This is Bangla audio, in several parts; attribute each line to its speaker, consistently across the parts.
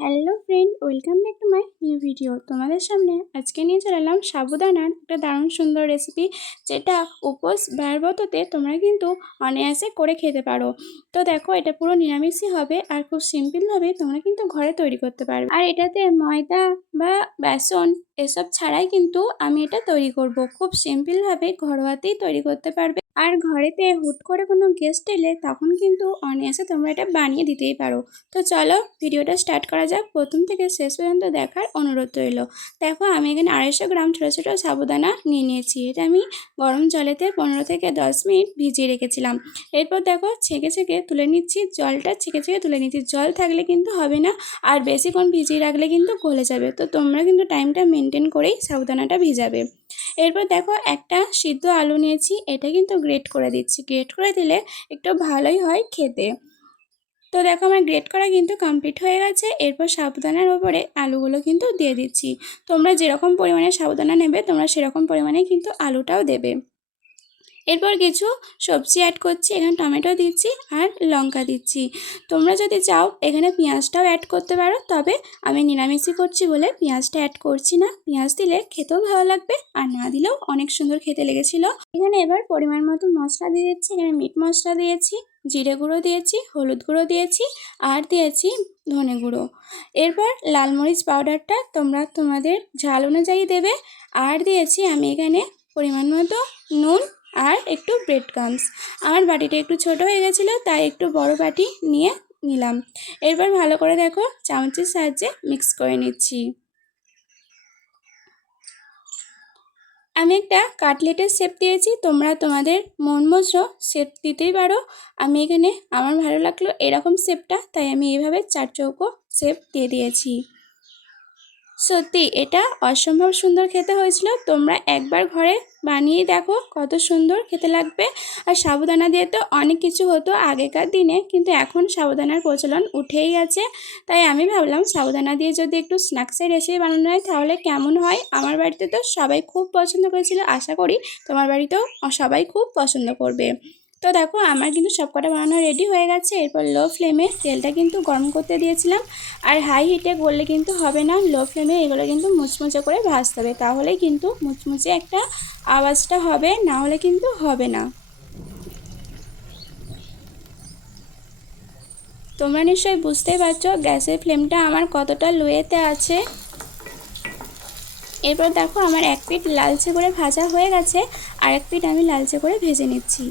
Speaker 1: Hello friend welcome back to my new video তোমাদের সামনে আজকে নিয়ে চলে এলাম সাবুদানার একটা দারুণ সুন্দর রেসিপি যেটা উপোস বারবততে তোমরা কিন্তু অনায়াসে করে খেতে পারো। তো দেখো, এটা পুরো নিরামিষই হবে আর খুব সিম্পলভাবে তোমরা কিন্তু ঘরে তৈরি করতে পারবে। আর এটাতে ময়দা বা বেসন এসব ছাড়াই কিন্তু আমি এটা তৈরি করব। খুব সিম্পলভাবে ঘরোয়াতেই তৈরি করতে পারবে। আর ঘরেতে হুট করে কোনো গেস্ট এলে তখন কিন্তু অনায়াসে তোমরা এটা বানিয়ে দিতেই পারো। তো চলো ভিডিওটা স্টার্ট করা যাক। প্রথম থেকে শেষ পর্যন্ত দেখার অনুরোধ রইল। দেখো, আমি এখানে আড়াইশো গ্রাম ছোটো ছোটো সাবুদানা নিয়ে নিয়েছি। এটা আমি গরম জলেতে পনেরো থেকে দশ মিনিট ভিজিয়ে রেখেছিলাম। এরপর দেখো, ছেঁকে ছেঁকে তুলে নিচ্ছি। জলটা ছেঁকে ছেঁকে তুলে নিচ্ছি। জল থাকলে কিন্তু হবে না। আর বেশিক্ষণ ভিজিয়ে রাখলে কিন্তু গলে যাবে। তো তোমরা কিন্তু টাইমটা মেনটেন করেই সাবুদানাটা ভিজাবে। এরপর দেখো একটা সিদ্ধ আলু নিয়েছি, এটা কিন্তু গ্রেট করে দিচ্ছি। গ্রেট করে দিলে একটু ভালোই হয় খেতে। তো দেখো আমার গ্রেট করা কিন্তু কমপ্লিট হয়ে গেছে। এরপর সাবুদানার ওপরে আলুগুলো কিন্তু দিয়ে দিচ্ছি। তোমরা যেরকম পরিমাণে সাবুদানা নেবে, তোমরা সেরকম পরিমাণে কিন্তু আলুটাও দেবে। এরপর কিছু সবজি অ্যাড করছি, এখানে টমেটো দিচ্ছি আর লঙ্কা দিচ্ছি। তোমরা যদি চাও এখানে পেঁয়াজটাও অ্যাড করতে পারো, তবে আমি নিরামিষই করছি বলে পেঁয়াজটা অ্যাড করছি না। পেঁয়াজ দিলে খেতেও ভালো লাগবে, আর না দিলেও অনেক সুন্দর খেতে লেগেছিল। এখানে এবার পরিমাণ মতো মশলা দিয়ে দিচ্ছি, এখানে মিট মশলা দিয়েছি, জিরে গুঁড়ো দিয়েছি, হলুদ গুঁড়ো দিয়েছি, আর দিয়েছি ধনে গুঁড়ো। এরপর লাল মরিচ পাউডারটা তোমরা তোমাদের ঝাল অনুযায়ী দেবে, আর দিয়েছি আমি এখানে পরিমাণ মতো নুন আর একটু ব্রেড ক্রামস আমার বাটিটা একটু ছোট হয়ে গেছিল, তাই একটু বড় বাটি নিয়ে নিলাম। এরপর ভালো করে দেখো চামচের সাহায্যে মিক্স করে নিচ্ছি। আমি একটা কাটলেটের শেপ দিয়েছি, তোমরা তোমাদের মন মতো শেপ দিতেই পারো। আমি এখানে, আমার ভালো লাগল এরকম শেপটা তাই আমি এইভাবে চার চৌকো শেপ দিয়ে দিয়েছি। সত্যি, এটা অসম্ভব সুন্দর খেতে হয়েছিল। তোমরা একবার ঘরে বানিয়ে দেখো কত সুন্দর খেতে লাগবে। আর সাবুদানা দিয়ে তো অনেক কিছু হতো আগেকার দিনে, কিন্তু এখন সাবুদানার প্রচলন উঠেই গেছে তাই আমি ভাবলাম সাবুদানা দিয়ে যদি একটু স্ন্যাক্সের রেসিপি বানানো হয়, তাহলে কেমন হয়? আমার বাড়িতে তো সবাই খুব পছন্দ করেছিল। আশা করি তোমার বাড়িতেও সবাই খুব পছন্দ করবে। তো দেখো, আমার কিন্তু সব কটা বানানো রেডি হয়ে গেছে। এরপর লো ফ্লেমে তেলটা কিন্তু গরম করতে দিয়েছিলাম। আর হাই হিটে করলে কিন্তু হবে না। লো ফ্লেমে এগুলো কিন্তু মুচমুচে করে ভাজতে হবে। তাহলেই কিন্তু মুচমুচে একটা আওয়াজটা হবে, না হলে কিন্তু হবে না। তোমরা নিশ্চয়ই বুঝতেই পারছ গ্যাসের ফ্লেমটা আমার কতটা লোয়েতে আছে। এরপর দেখো, আমার এক পিঠ লালচে করে ভাজা হয়ে গেছে। আর এক পিঠ আমি লালচে করে ভেজে নিচ্ছি।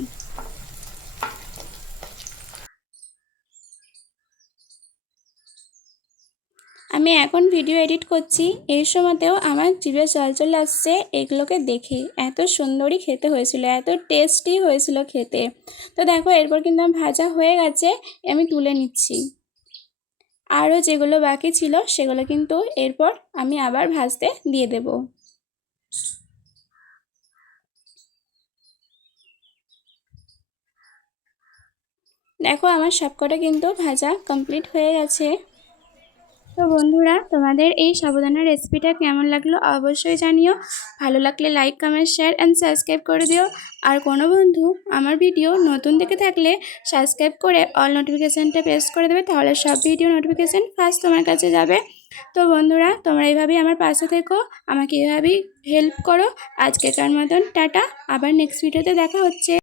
Speaker 1: আমি এখন ভিডিও এডিট করছি। এই সময়তেও আমার জিভে জল চলে আসছে এগুলোকে দেখে। এত সুন্দরই খেতে হয়েছিল, এত টেস্টি হয়েছিল খেতে। তো দেখো, এরপর কিন্তু আমার ভাজা হয়ে গেছে আমি তুলে নিচ্ছি। আরও যেগুলো বাকি ছিল সেগুলো কিন্তু এরপর আমি আবার ভাজতে দিয়ে দেব। দেখো, আমার সবকটা কিন্তু ভাজা কমপ্লিট হয়ে গেছে। তো বন্ধুরা, তোমাদের এই সাবধানের রেসিপিটা কেমন লাগল অবশ্যই জানিও। ভালো লাগলে like comment share and subscribe করে দিও। আর কোনো বন্ধু আমার ভিডিও নতুন দেখে থাকলে সাবস্ক্রাইব করে অল নোটিফিকেশানটা প্রেস করে দেবে, তাহলে সব ভিডিও নোটিফিকেশান ফার্স্ট তোমার কাছে যাবে। তো বন্ধুরা, তোমরা এইভাবেই আমার পাশে থেকো, আমাকে এভাবেই হেল্প করো। আজকেকার মতন টাটা, আবার নেক্সট ভিডিওতে দেখা হচ্ছে।